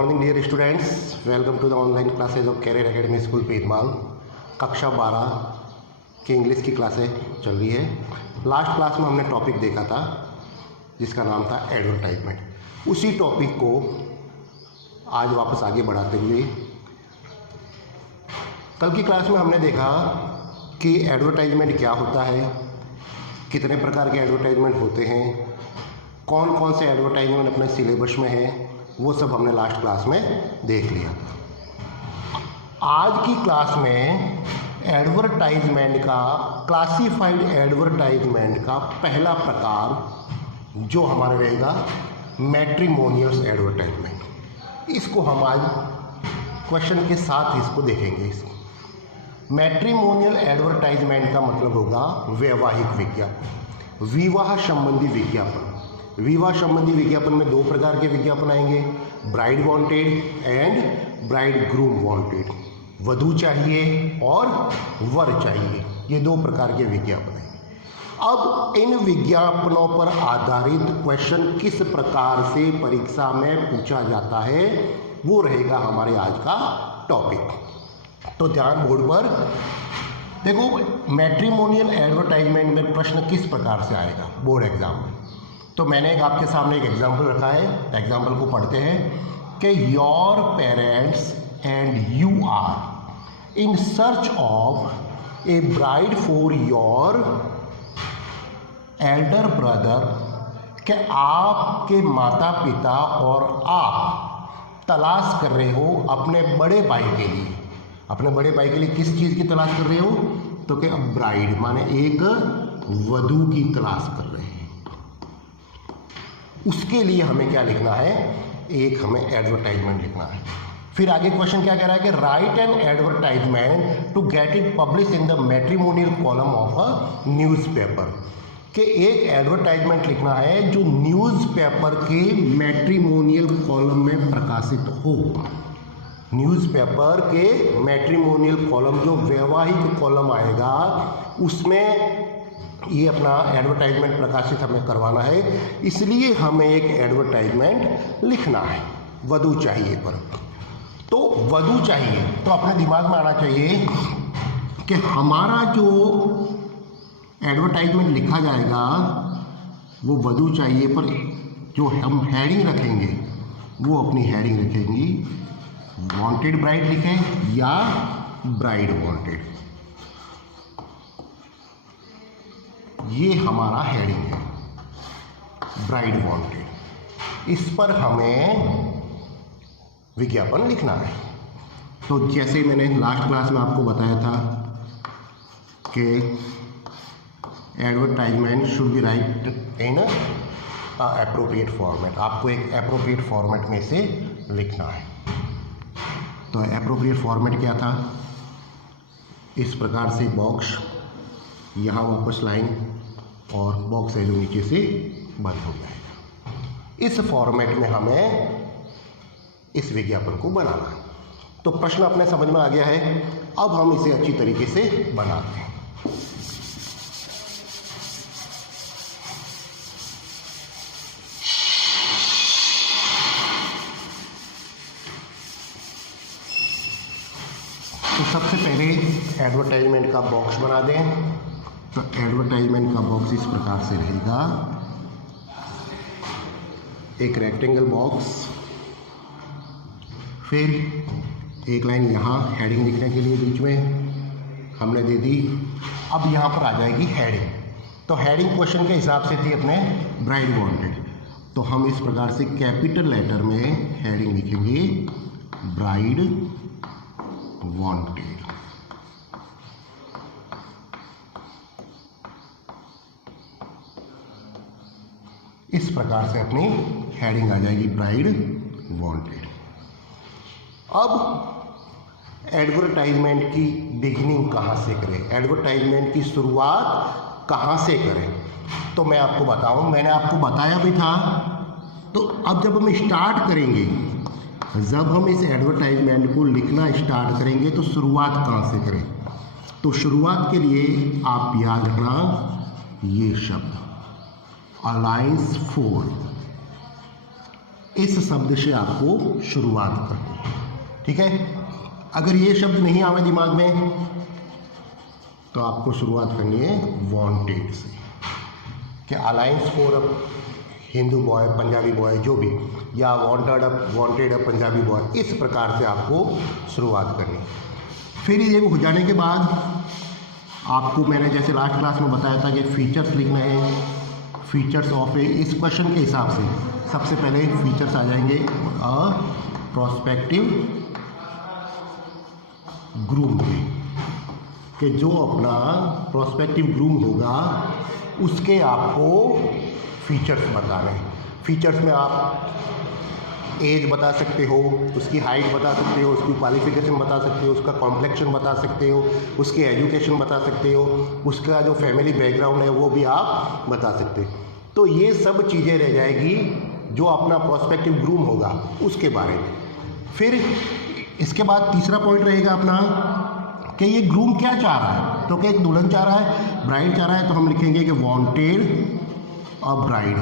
Morning dear students, welcome to the online classes of career academy school Pitamal. कक्षा 12 की English की क्लासें चल रही है। लास्ट क्लास में हमने टॉपिक देखा था जिसका नाम था एडवर्टाइजमेंट। उसी टॉपिक को आज वापस आगे बढ़ाते हुए कल की क्लास में हमने देखा कि एडवर्टाइजमेंट क्या होता है, कितने प्रकार के एडवर्टाइजमेंट होते हैं, कौन कौन से एडवर्टाइजमेंट अपने सिलेबस में है, वो सब हमने लास्ट क्लास में देख लिया। आज की क्लास में एडवर्टाइजमेंट का, क्लासिफाइड एडवर्टाइजमेंट का पहला प्रकार जो हमारा रहेगा मैट्रिमोनियल एडवर्टाइजमेंट। इसको हम आज क्वेश्चन के साथ इसको देखेंगे। मैट्रिमोनियल एडवर्टाइजमेंट का मतलब होगा वैवाहिक विज्ञापन, विवाह संबंधी विज्ञापन। विवाह संबंधी विज्ञापन में दो प्रकार के विज्ञापन आएंगे, bride wanted and bride groom wanted. वधू चाहिए और वर चाहिए, ये दो प्रकार के विज्ञापन हैं। अब इन विज्ञापनों पर आधारित क्वेश्चन किस प्रकार से परीक्षा में पूछा जाता है वो रहेगा हमारे आज का टॉपिक। तो ध्यान बोर्ड पर देखो, मैट्रिमोनियल एडवर्टाइजमेंट में प्रश्न किस प्रकार से आएगा बोर्ड एग्जाम में। तो मैंने आपके सामने एक एग्जाम्पल रखा है, एग्जाम्पल को पढ़ते हैं कि your parents and you are in search of a bride for your elder brother, कि आपके माता पिता और आप तलाश कर रहे हो अपने बड़े भाई के लिए। अपने बड़े भाई के लिए किस चीज़ की तलाश कर रहे हो? तो कि ब्राइड माने एक वधू की तलाश कर रहे हैं। उसके लिए हमें क्या लिखना है? एक हमें एडवर्टाइजमेंट लिखना है। फिर आगे क्वेश्चन क्या कह रहा है कि write an advertisement to get it publish in the matrimonial column of a newspaper, कि एक एडवर्टाइजमेंट लिखना है जो न्यूज़पेपर के मैट्रिमोनियल कॉलम में प्रकाशित हो। न्यूज़पेपर के मैट्रिमोनियल कॉलम, जो वैवाहिक कॉलम आएगा, उसमें ये अपना एडवर्टाइजमेंट प्रकाशित हमें करवाना है। इसलिए हमें एक एडवर्टाइजमेंट लिखना है वधू चाहिए पर। तो वधू चाहिए तो अपने दिमाग में आना चाहिए कि हमारा जो एडवर्टाइजमेंट लिखा जाएगा वो वधू चाहिए पर जो हम हेडिंग रखेंगे वो अपनी हेडिंग रखेंगी वांटेड ब्राइड लिखें या ब्राइड वांटेड। ये हमारा हेडिंग है, ब्राइड वांटेड। इस पर हमें विज्ञापन लिखना है। तो जैसे मैंने लास्ट क्लास में आपको बताया था कि advertisement should be right in appropriate format. आपको एक एप्रोप्रिएट फॉर्मेट में से लिखना है। तो एप्रोप्रिएट फॉर्मेट क्या था? इस प्रकार से बॉक्स, यहाँ वापस लाइन और बॉक्स है जो नीचे से बंद हो जाएगा। इस फॉर्मेट में हमें इस विज्ञापन को बनाना है। तो प्रश्न अपने समझ में आ गया है। अब हम इसे अच्छी तरीके से बनाते हैं। तो सबसे पहले एडवर्टाइजमेंट का बॉक्स बना दें। तो एडवर्टाइजमेंट का बॉक्स इस प्रकार से रहेगा, एक रेक्टेंगल बॉक्स, फिर एक लाइन यहाँ हेडिंग लिखने के लिए बीच में हमने दे दी। अब यहाँ पर आ जाएगी हेडिंग। तो हेडिंग क्वेश्चन के हिसाब से थी अपने ब्राइड वांटेड, तो हम इस प्रकार से कैपिटल लेटर में हेडिंग लिखेंगे ब्राइड वांटेड। इस प्रकार से अपनी हेडिंग आ जाएगी ब्राइड वांटेड। अब एडवर्टाइजमेंट की बिगिनिंग कहाँ से करें, एडवर्टाइजमेंट की शुरुआत कहाँ से करें? तो मैं आपको बताऊं, मैंने आपको बताया भी था। तो अब जब हम स्टार्ट करेंगे, जब हम इस एडवर्टाइजमेंट को लिखना स्टार्ट करेंगे तो शुरुआत कहाँ से करें? तो शुरुआत के लिए आप याद रखना ये शब्द अलायंस 4। इस शब्द से आपको शुरुआत करनी है। ठीक है, अगर ये शब्द नहीं आवे दिमाग में तो आपको शुरुआत करनी है वांटेड से, कि alliance for a Hindu boy, Punjabi boy, जो भी, या वांटेड अ पंजाबी बॉय, इस प्रकार से आपको शुरुआत करनी है। फिर ये हो जाने के बाद आपको मैंने जैसे लास्ट क्लास में बताया था कि फीचर्स लिखना है, फीचर्स ऑफ ए, इस क्वेश्चन के हिसाब से सबसे पहले फीचर्स आ जाएंगे अ प्रोस्पेक्टिव ग्रूम के जो अपना प्रोस्पेक्टिव ग्रूम होगा उसके आपको फीचर्स बताने हैं। फीचर्स में आप एज बता सकते हो, उसकी हाइट बता सकते हो, उसकी क्वालिफिकेशन बता सकते हो, उसका कॉम्प्लेक्शन बता सकते हो, उसकी एजुकेशन बता सकते हो, उसका जो फैमिली बैकग्राउंड है वो भी आप बता सकते हो। तो ये सब चीज़ें रह जाएगी जो अपना प्रोस्पेक्टिव ग्रूम होगा उसके बारे में। फिर इसके बाद तीसरा पॉइंट रहेगा अपना कि ये ग्रूम क्या चाह रहा है, तो क्या एक दुल्हन चाह रहा है, ब्राइड चाह रहा है, तो हम लिखेंगे कि वांटेड अ ब्राइड।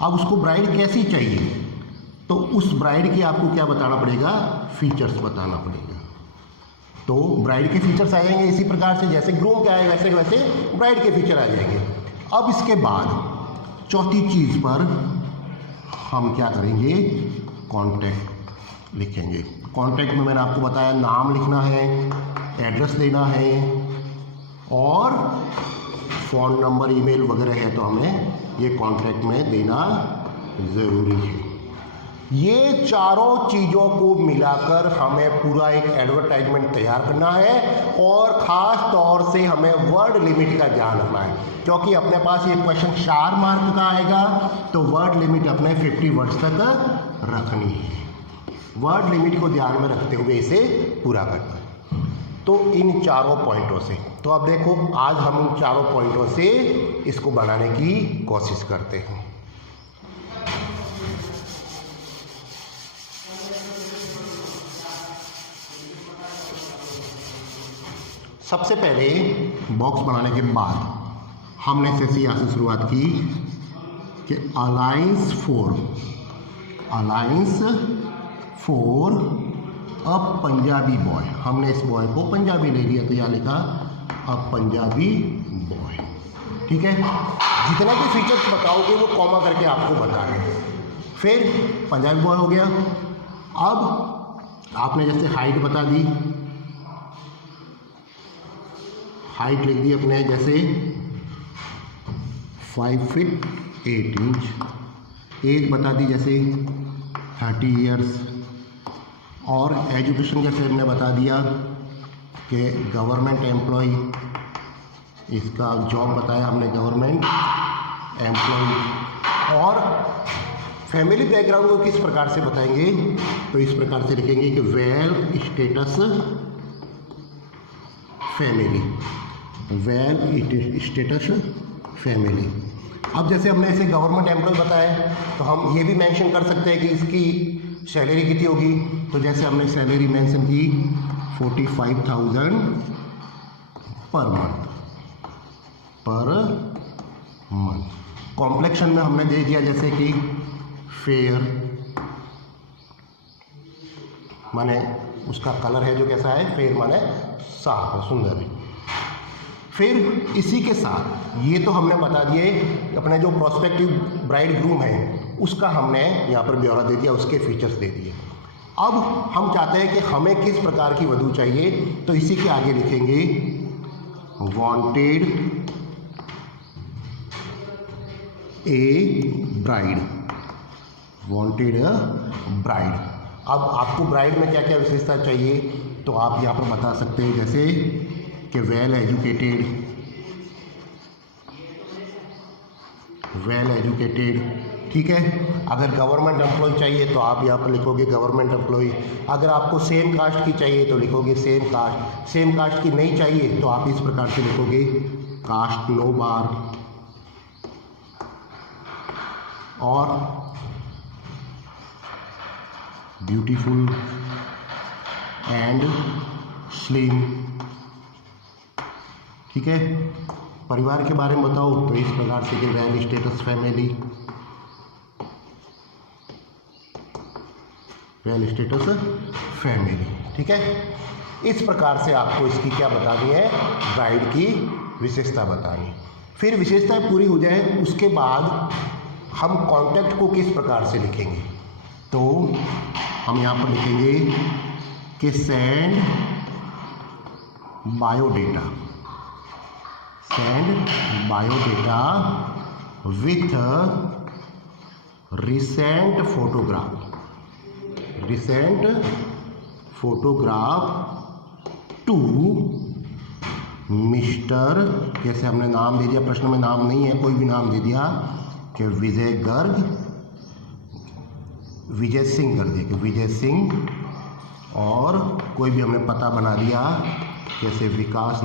अब उसको ब्राइड कैसी चाहिए, तो उस ब्राइड की आपको क्या बताना पड़ेगा, फीचर्स बताना पड़ेगा। तो ब्राइड के फीचर्स आ जाएंगे इसी प्रकार से, जैसे ग्रूम क्या है वैसे वैसे ब्राइड के फीचर आ जाएंगे। अब इसके बाद चौथी चीज़ पर हम क्या करेंगे, कॉन्टैक्ट लिखेंगे। कॉन्टैक्ट में मैंने आपको बताया नाम लिखना है, एड्रेस देना है और फ़ोन नंबर, ईमेल वगैरह है तो हमें ये कॉन्टैक्ट में देना ज़रूरी है। ये चारों चीज़ों को मिलाकर हमें पूरा एक एडवर्टाइजमेंट तैयार करना है और ख़ास तौर से हमें वर्ड लिमिट का ध्यान रखना है, क्योंकि अपने पास ये क्वेश्चन 4 मार्क का आएगा तो वर्ड लिमिट अपने 50 वर्ड्स तक रखनी है। वर्ड लिमिट को ध्यान में रखते हुए इसे पूरा करना है। तो इन चारों पॉइंटों से, तो अब देखो आज हम इन चारों पॉइंटों से इसको बनाने की कोशिश करते हैं। सबसे पहले बॉक्स बनाने के बाद हमने जैसे यहाँ से शुरुआत की कि alliance for a Punjabi boy, हमने इस बॉय को पंजाबी ले लिया तो यहाँ लिखा अ पंजाबी बॉय। ठीक है, जितने भी फीचर्स बताओगे वो कॉमा करके आपको बताने। फिर पंजाबी बॉय हो गया। अब आपने जैसे हाइट बता दी, हाइट लिख दी अपने जैसे 5 फीट 8 इंच। एज बता दी जैसे 30 ईयर्स। और एजुकेशन जैसे हमने बता दिया कि गवर्नमेंट एम्प्लॉय, इसका जॉब बताया हमने गवर्नमेंट एम्प्लॉय। और फैमिली बैकग्राउंड को किस प्रकार से बताएंगे, तो इस प्रकार से लिखेंगे कि वेल स्टेटस फैमिली। अब जैसे हमने इसे गवर्नमेंट एम्प्लॉय बताया तो हम ये भी मेंशन कर सकते हैं कि इसकी सैलरी कितनी होगी, तो जैसे हमने सैलरी मेंशन की 45,000 पर मंथ। कॉम्प्लेक्शन में हमने दे दिया जैसे कि फेयर, माने उसका कलर है जो कैसा है, फेयर माने साफ है, सुंदर है। फिर इसी के साथ ये तो हमने बता दिए अपने जो प्रोस्पेक्टिव ब्राइड ग्रूम है उसका हमने यहाँ पर ब्यौरा दे दिया, उसके फीचर्स दे दिए। अब हम चाहते हैं कि हमें किस प्रकार की वधू चाहिए, तो इसी के आगे लिखेंगे वांटेड ए ब्राइड। अब आपको ब्राइड में क्या क्या विशेषता चाहिए, तो आप यहाँ पर बता सकते हैं जैसे कि वेल एजुकेटेड। ठीक है, अगर गवर्नमेंट एम्प्लॉय चाहिए तो आप यहाँ पर लिखोगे गवर्नमेंट एम्प्लॉय। अगर आपको सेम कास्ट की चाहिए तो लिखोगे सेम कास्ट। सेम कास्ट की नहीं चाहिए तो आप इस प्रकार से लिखोगे कास्ट नो बार। और ब्यूटीफुल एंड स्लिम। ठीक है, परिवार के बारे में बताओ तो इस प्रकार से कि well status family. Real status family. ठीक है, इस प्रकार से आपको इसकी क्या बतानी है, ब्राइड की विशेषता बतानी। फिर विशेषताएं पूरी हो जाए उसके बाद हम कॉन्टैक्ट को किस प्रकार से लिखेंगे, तो हम यहाँ पर लिखेंगे कि send biodata with recent photograph to mister, जैसे हमने नाम दे दिया, प्रश्न में नाम नहीं है, कोई भी नाम दे दिया कि विजय गर्ग, विजय सिंह कर दिया कि विजय सिंह, और कोई भी हमने पता बना दिया जैसे विकास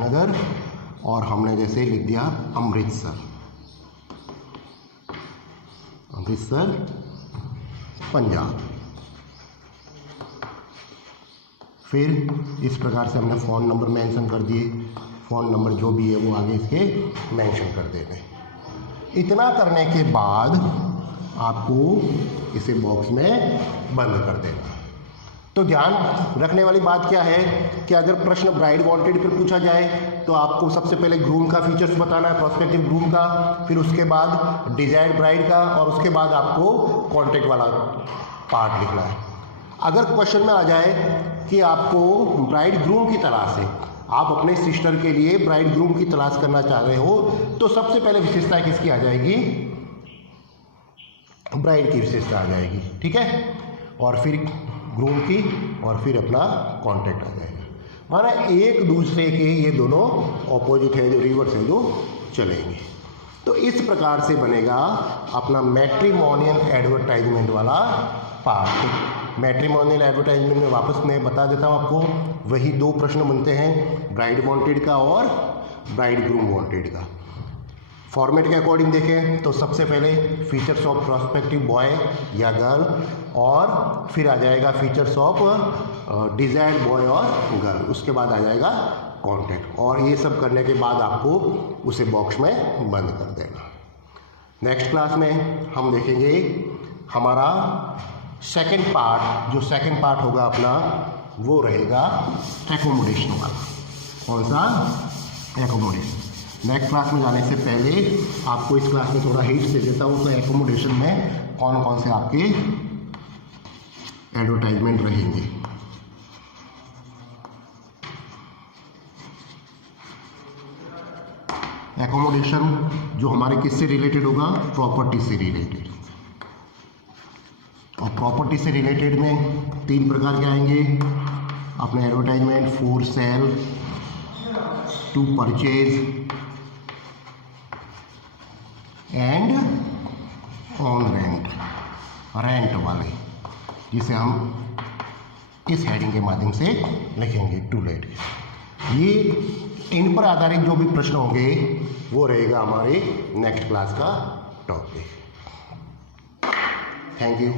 नगर, और हमने जैसे लिख दिया अमृतसर पंजाब। फिर इस प्रकार से हमने फ़ोन नंबर मेंशन कर दिए, फ़ोन नंबर जो भी है वो आगे इसके मेंशन कर देते हैं। इतना करने के बाद आपको इसे बॉक्स में बंद कर देना। तो ध्यान रखने वाली बात क्या है कि अगर प्रश्न ब्राइड वांटेड पर पूछा जाए तो आपको सबसे पहले ग्रूम का फीचर्स बताना है, प्रोस्पेक्टिव ग्रूम का, फिर उसके बाद डिजायर्ड ब्राइड का, और उसके बाद आपको कॉन्टेक्ट वाला पार्ट लिखना है। अगर क्वेश्चन में आ जाए कि आपको ब्राइड ग्रूम की तलाश है, आप अपने सिस्टर के लिए ब्राइड ग्रूम की तलाश करना चाह रहे हो, तो सबसे पहले विशेषता किसकी आ जाएगी, ब्राइड की विशेषता आ जाएगी। ठीक है, और फिर ग्रूम की, और फिर अपना कॉन्टैक्ट आ जाएगा। माना एक दूसरे के ये दोनों ऑपोजिट है, जो रिवर्स है, जो चलेंगे। तो इस प्रकार से बनेगा अपना मैट्रिमोनियल एडवर्टाइजमेंट वाला पार्ट। मैट्रिमोनियल एडवर्टाइजमेंट में वापस मैं बता देता हूँ आपको, वही दो प्रश्न बनते हैं, ब्राइड वांटेड का और ब्राइड ग्रूम वांटेड का। फॉर्मेट के अकॉर्डिंग देखें तो सबसे पहले फीचर्स ऑफ प्रोस्पेक्टिव बॉय या गर्ल, और फिर आ जाएगा फीचर्स ऑफ डिजायर्ड बॉय और गर्ल, उसके बाद आ जाएगा कॉन्टैक्ट, और ये सब करने के बाद आपको उसे बॉक्स में बंद कर देना। नेक्स्ट क्लास में हम देखेंगे हमारा सेकंड पार्ट, जो सेकंड पार्ट होगा अपना वो रहेगा एकोमोडेशन वाला। कौन सा, एकोमोडेशन। नेक्स्ट क्लास में जाने से पहले आपको इस क्लास में थोड़ा हिंट दे देता हूँ, तो एकोमोडेशन में कौन कौन से आपके एडवर्टाइजमेंट रहेंगे। एकोमोडेशन जो हमारे किससे रिलेटेड होगा, प्रॉपर्टी से रिलेटेड, और प्रॉपर्टी से रिलेटेड में 3 प्रकार के आएंगे अपने advertisement, for sale, to purchase and on rent, rent वाले, जिसे हम इस हेडिंग के माध्यम से लिखेंगे टू लेट। ये इन पर आधारित जो भी प्रश्न होंगे वो रहेगा हमारे नेक्स्ट क्लास का टॉपिक। Thank you.